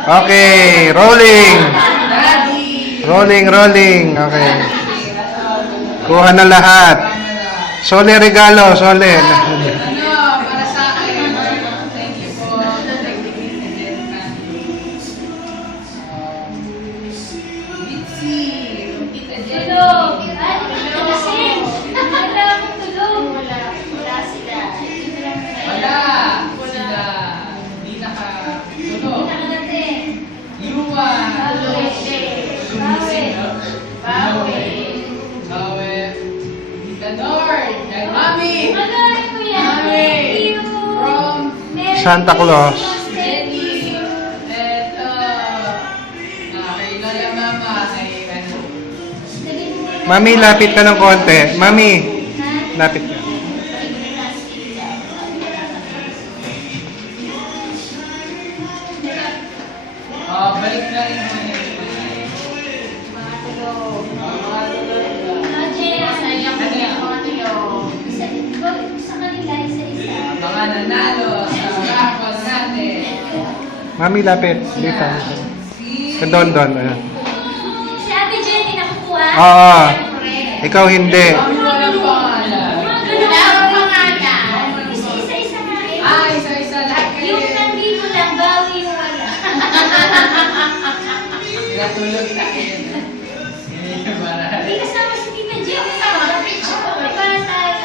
Okay, rolling. Rolling. Okay. Kuha na lahat. Sole regalo, Sole. Para sa akin. Thank you po. Mitzi. Tita Jenny. Tulog. Lasing. Wala akong tulog. Wala sila. Wala. Sila. Hindi nakatulog. Nakadating. Yuan. Sumising. Bawi. Bawi. Tita Nord. Kay Mami. Magaling ko yan. Mami. Thank you. From Merry Santa Claus. Christmas. Jenny. At kay Lola Mama. Kay ano. Mami, lapit ka ng konti. Mami, lapit ka. Balik na rin mo yun. Mga nanalo sa raffle natin. Mami, lapit. Dito. Doon. Ayan. Si Ate Jenny nakukuha. Oo. Ikaw hindi. Mami, walang pangalan. Wala akong pangalan. Kasi isa-isa nga eh. Isa-isa lahat kayo. Yung nandito lang, bawi yung wala. Natulog na kayo. Hindi kasama si Tita Jenny. May bata lang.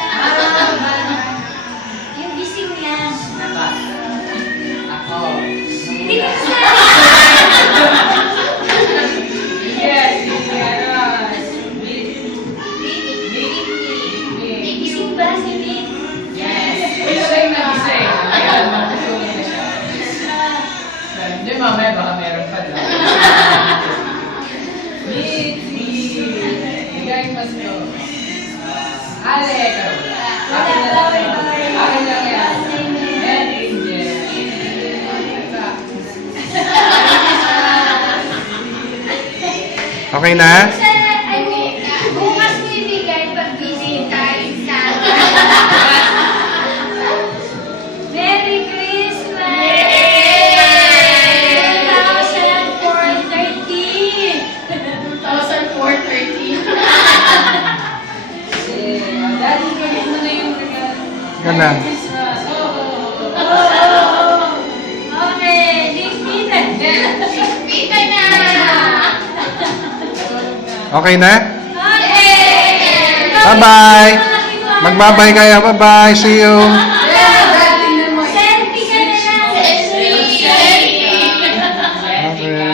Yung gising lang. Ako. Hindi ko kasama. Yes, Gising ba si Nick? yes. Gising na gising. Ayan, matutulog na siya. Hindi, mamaya baka meron pa daw. Mitzi. Bigay mas to. Alec. Akin na lang. Akin lang yan. And Angel. Okay na? Bukas mo ibigay pag busy tayo sa Merry Christmas! 2013! 2013. Daddy, gawin mo na yung regalo. Ganun. Christmas. Okay, Peter! Peter na! Okay na? Okay! Bye-bye! Magbabay kayo. Bye-bye. See you.